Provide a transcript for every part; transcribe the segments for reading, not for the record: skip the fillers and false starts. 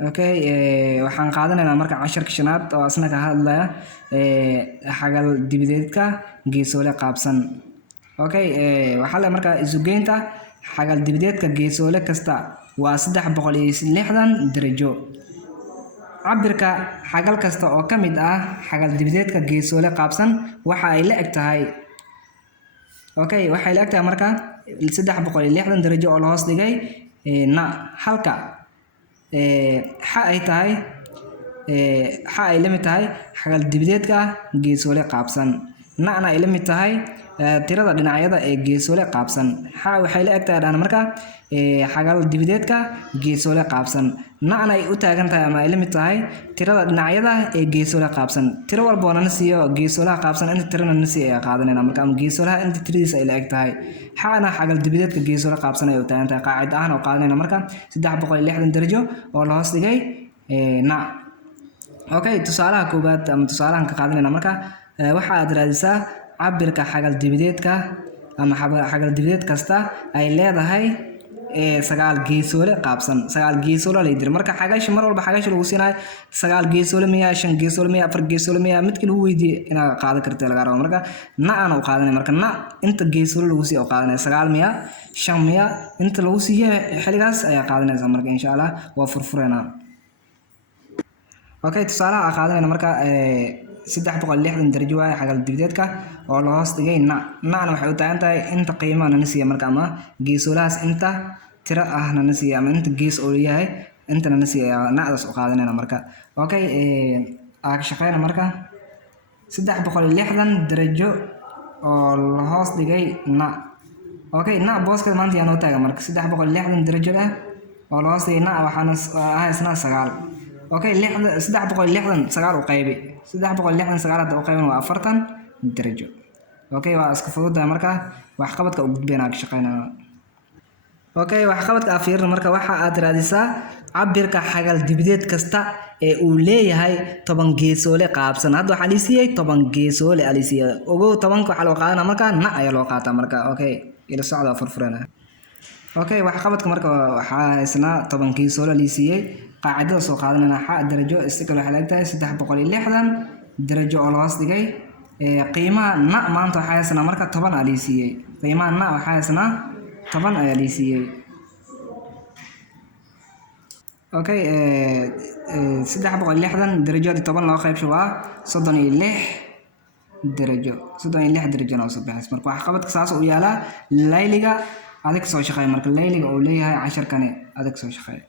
Okay, waxaan qaadanaynaa marka casharka shanaad oo asna ka hadlaya xagal dibideedka geesoole qaabsan. Okay, waxaa la marka isugeynta xagal dibideedka geesoole kasta waa 360 darajo. Cabirka xagal kasta oo ka mid ah xagal dibideedka geesoole qaabsan waxa ay la eg tahay waxay la eg tahay marka 360 darajo oo la hoos dhigay na halka xa ay la mid tahay xagal dibideedka geesoole qaabsan. Na ay la mid tahay tirada dhinacyada ee geesoole qaabsan. Xa waxay la eg tahay marka xagal dibideedka geesoole qaabsan. Na ay u taagan tahay ama ay la mid tahay tirada dhinacyada ee geesoole qaabsan. Tiro walba oo na siiyo geesoolaha qaabsan inta tirana na sii ay qaadanayna marka ama geesoolaha inta tiradiisa ay la eg tahay. Xana xagal dibideedka geesoole qaabsan ay u taagan tahay qaacid ahaan oo qaadanayna marka 360 darajo oo la hoos dhigay na. Okay, tusaalaha koobaad ama tusaalahan ka qaadanayna marka waxa aad raadisaa cabirka xagal dibideedka ama xagal dibideed kasta ay leedahay 9 geesoole qaabsan. 9 geesoole la yiri marka xagash mar walba xagash lagu siinayo 9 geesoole miya 5 geesoole miya 4 geesoole miya midkii lagu weydiiyay inaad qaadan kartay laga rabo marka na aan u qaadanay marka na inta geesoole lagu sii oo qaadanay 9 miya 5 miya inta lagu siiyay xiligaas ayaa qaadanaysa marka insha Allah waa furfurayna. Okay, tusaalaha qaadanayna marka 360 darajo waa xagal dibideedka oo la hoos dhigay na waxay u taagan tahay inta qiimaha na siiya marka ama geesoolahaas inta tira ah na siiya ama inta gees oo yahay inta na siiya naadaas u qaadanayna marka. Okay, aan shaqeyna marka 360 darajo oo la hoos dhigay na. Okay, na booska maanta yaa noo taagan marka 360 darajo oo la hoos dhigay na waxaana ahaysna 9. Okay, 360 9 u qaybi 360 9 u qaybin waa 40 darajo. Okay, waa iska fududahay marka wax qabadka u gudbeenaa ka shaqeynaa. Okay, wax qabadka fiirna marka waxa aad raadisaa cabirka xagal dibideed kasta ee uu leeyahay 10 geesoole qaabsan. Hadda waxa la siiyay 10 geesoole la siiyay. Ogow 10 waxa loo qaadanaa marka na ayaa loo qaataa marka. Okay, ila socda furfurana. Okay, wax qabadka marka waxa isna 10 geesoole la siiyay. qaacidada soo qaadanayna xa darajo istiqal waxa la eg tahay 360 darajo oo la hoos dhigay qiimaha na maanta waxa haysana marka 10 aa la siiyay. qiimaha na waxa haysana 10 ayaa la siiyay. Okay, 360 darajo 10 loo qaybsho waa 36 darajo. 36 darajo oo soo baxay marka wax qabadka saas u yaala layliga adag soo shaqeey marka layliga oo leeyahay 10 kane adag soo shaqeey.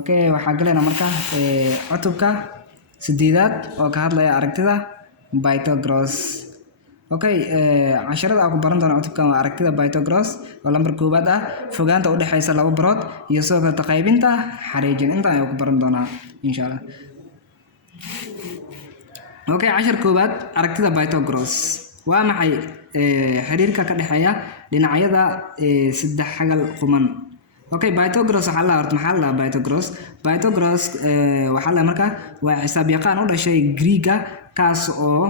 Okay, waxa galena marka cutubka 8aad oo ka hadlaya aragtida Pythagoras. Okay, casharada aan ku baran doono cutubkan waa aragtida Pythagoras oo lambar koobaad ah fogaanta u dhaxaysa laba barood iyo soo kala qaybinta xariijin inta ayaan ku baran doonaa insha Allah. Okay, cashar koobaad aragtida Pythagoras waa maxay xiriirka ka dhaxeeya dhinacyada saddex xagal quman. Okay, Pythagoras waxa la horta maxaa la Pythagoras waxa la marka waa xisaab yaqaan u dhashay Greega kaas oo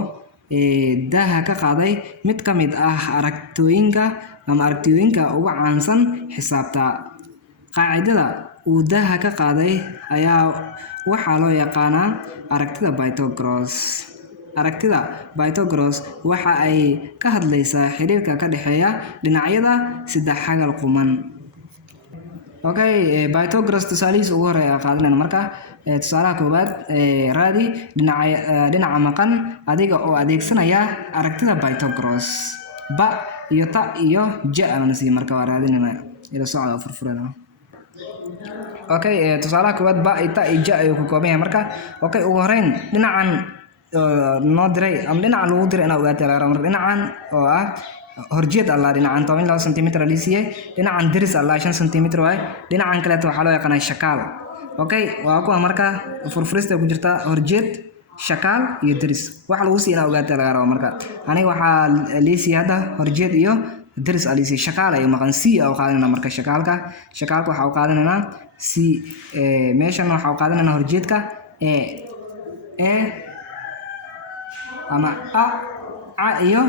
daha ka qaaday mid ka mid ah aragtooyinka ugu caansan xisaabta. qaacidada uu daha ka qaaday ayaa waxa loo yaqaanaa aragtida Pythagoras. aragtida Pythagoras waxa ay ka hadlaysaa xiriirka ka dhaxeeya dhinacyada saddex xagal quman. Okay, Pythagoras tusaalihiisa ugu horeeya qaadanayna marka tusaalaha koobaad raadi dhinaca maqan adiga oo adeegsanaya aragtida Pythagoras. Ba iyo ta iyo ja aan si marka raadinayna ila socda furfurana. Okay, tusaalaha koobaad ba iyo ta iyo ja ayuu ku kooban yahay marka. Okay, ugu horeyn dhinacan noo diray ama dhinaca lagu diray inaa ogaatay laga rabo marka dhinacan oo ah horjeed Allah dhinacan 12 cm la siiyay dhinacan diris Allah 5 cm waay dhinacan kale waxa loo yaqaan shakaal. Okay, waa kuwa marka furfurista ku jirta horjeed shakaal iyo diris waxa lagu siiyay ogaatay laga rabo marka aniga waxa la siiyay hada horjeed iyo diris la siiyay shakaal ay maqan si oo qaadanayna marka shakaalka waxa uu qaadanayna si meeshan waxa uu qaadanayna horjeedka ama a iyo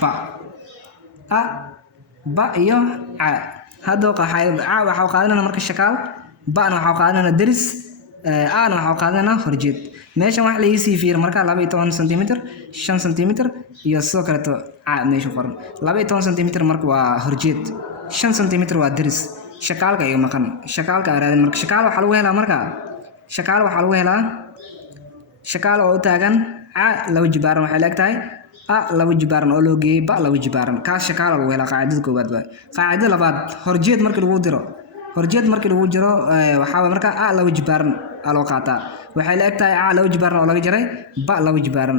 ba ba iyo a. هذا waxa qaadanayna marka shakaal ba'na waxaa qaadanaa deris aana waxaa qaadanaa horjeed meeshan wax la sii fiir marka 12 cm 5 cm iyo sidoo kale meesha qoran 12 cm marka waa horjeed 5 cm waa deris shakaalka iyo maqan shakaalka araadin marka shakaal waxa lagu helaa marka shakaal waxa lagu helaa shakaal oo taagan laba jibaaran waxay leegtahay laba jibaaran oo loo geeyay ba laba jibaaran ka shakaal lagu helaa qaacidada koowaad waa qaacidada labaad horjeed marka lagu diro horjeed marka lagu jiro waxa marka laba jibaaran loo qaataa waxay leegtahay laba jibaaran oo laga jaray ba laba jibaaran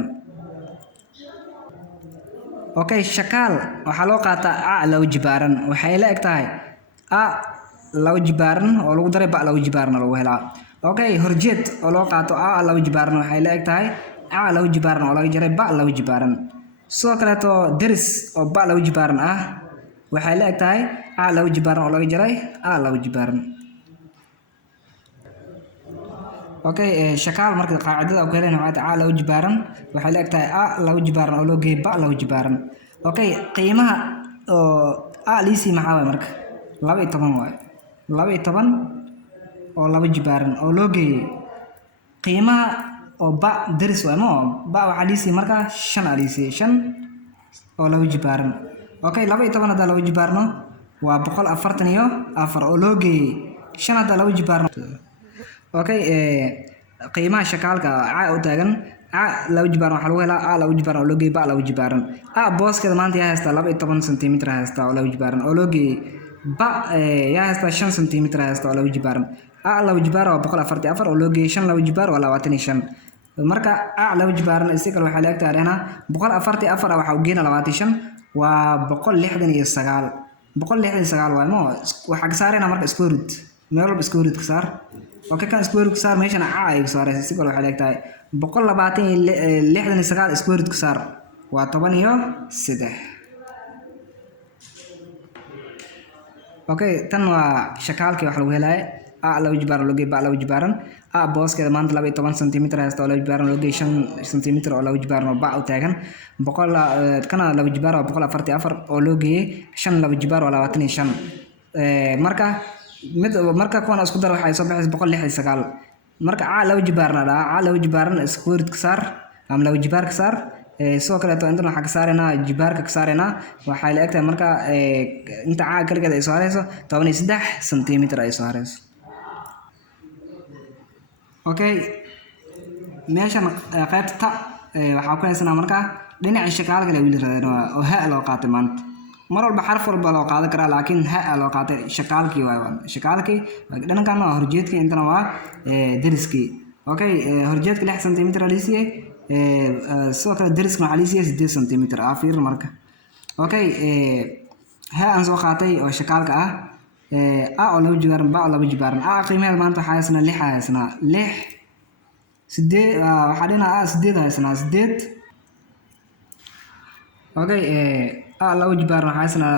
okay shakaal waxa loo qaataa laba jibaaran waxay leegtahay laba jibaaran oo lagu daray ba laba jibaaran lagu helaa okay horjeed oo loo qaato laba jibaaran waxay leegtahay laba jibaaran oo laga jaray ba laba jibaaran sidoo kale deris oo ba laba jibaaran waxay leegtahay laba jibaaran oo laga jaray laba jibaaran okay shakaal marka qaacidada ku helayna waxay laba jibaaran waxay leegtahay laba jibaaran oo loo geeyay ba laba jibaaran okay qiimaha oo liisi maxaa waay marka 12 waay 12 oo laba jibaaran oo loo geeyay qiimaha oo ba deris waay ba waxa liisi marka 5 liisi 5 oo laba jibaaran okay 12 hada laba jibaarno waa 144 oo loo geeyay 5 hada laba jibaarno okay qiimaha shakaalka u taagan laba jibaaran waxa lagu helaa laba jibaaran oo loo geeyay ba laba jibaaran booskeeda maanta yaa haysta 12 cm haysta oo laba jibaaran oo loo geeyay ba yaa haysta 5 cm haysta oo laba jibaaran laba jibaaran waa 144 oo loo geeyay 5 laba jibaar waa 25 marka laba jibaaran isikal waxa la egtaa 144 waxa uu geeyna 25 waa 169 waay waxa ka saarayna marka square root meel walba square root ka saar okay kan square root ka saar meeshana ay ka saaraysa si kale waxa leegtahay 169 square root ka saar waa 13 okay tan waa shakaalkii wax lagu helay laba jibaaran loo geeyay ba laba jibaaran booskeeda maanta 12 cm haysta oo laba jibaaran loo geeyay 5 cm oo laba jibaaran oo ba u taagan kana laba jibaar waa 144 oo loo geeyay 5 laba jibaar waa 25 marka marka kuwan isku dar waxay soo baxaysaa 169 marka laba jibaarna laba jibaaran square root ka saar ama laba jibaar ka saar soo kale inta waxa ka saarayna jibaarka ka saarayna waxay la egtahay marka inta kaligeed ay soo harayso 13 cm ay soo harayso okay meeshan qaybta waxa ku haysanaa marka dhinaca shakaalka la wiil raadin oo loo qaatay maanta mar walba xarf walba loo qaadan karaa laakiin loo qaatay shakaalkii shakaalkii dhankan waa horjeedkii intana waa deriskii okay horjeedka 6 cm liisiye soo kale deriska waxa liisiye 8 cm fiir marka okay aan soo qaatay oo shakaalka oo laba jibaaran ba laba jibaaran qiimaheeda maanta waxa haysanaa 6 haysanaa 6 waxa dhinaa 8 haysanaa 8 okay laba jibaaran waxa haysanaa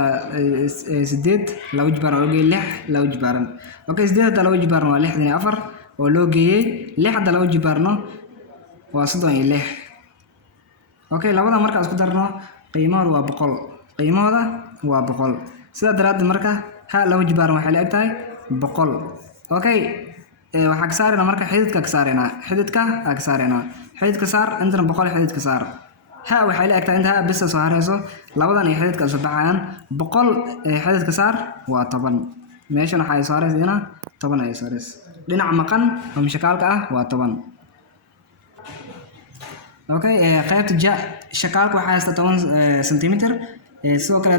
8 laba jibaaran oo geeyay 6 laba jibaaran okay 8 hada laba jibaaran waa 64 oo loo geeyay 6 hada laba jibaarno waa 36 okay labada marka isku darno qiimahooda waa 100 qiimahooda waa 100 sida daraad marka laba jibaaran waxay la egtahay 100 okay waxa ka saarayna marka xididka ka saarayna xididka saar intana 100 xididka saar waxay la egtahay inta bis soo harayso labadan iyo xididka soo baxayaan 100 xididka saar waa 10 meeshan waxa ay soo haraysaa 10 ay soo haraysaa dhinac maqan oo shakaalka waa 10 okay qaybta shakaalka waxa haysta 10 cm sidoo kale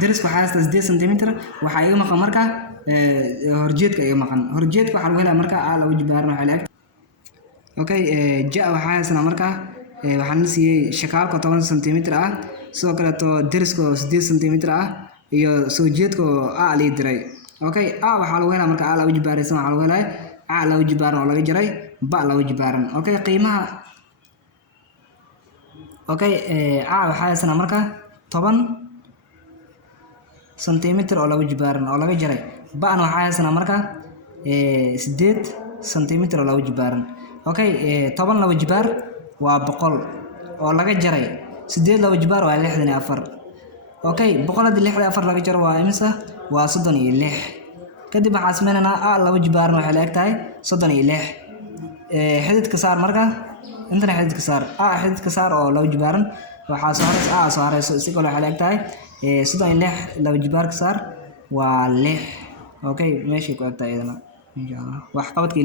deriska waxa haysta 8 cm waxa ay maqan marka horjeedka ay maqan horjeedka waxa lagu helaa marka laba jibaaran waxa la egtahay okay waxa haysta marka waxaan siiyay shakaalka 10 cm sidoo kale deriska 8 cm iyo soo jeedka la diray okay waxa lagu helaa marka laba jibaaran waxa lagu helaa laba jibaaran oo laga jaray ba laba jibaaran okay qiimaha okay waxa haysta marka 10 cm oo laba jibaaran oo laga jaray baan waxa haysta marka 8 cm oo laba jibaaran okay 10 laba jibaar waa 100 oo laga jaray 8 laba jibaar waa 64 okay 164 laga jaro waa imisa waa 36 kadib waxaan sameynanaa a laba jibaarna waxay leeg tahay 36 xididka saar marka intana xididka saar a xididka saar oo laba jibaaran waxaa soo haraysa a soo harayso si kale waxay leeg tahay 36 laba jibaarka saar waa 6 okay meeshii ku egtahay iyadana insha Allah wax qabadka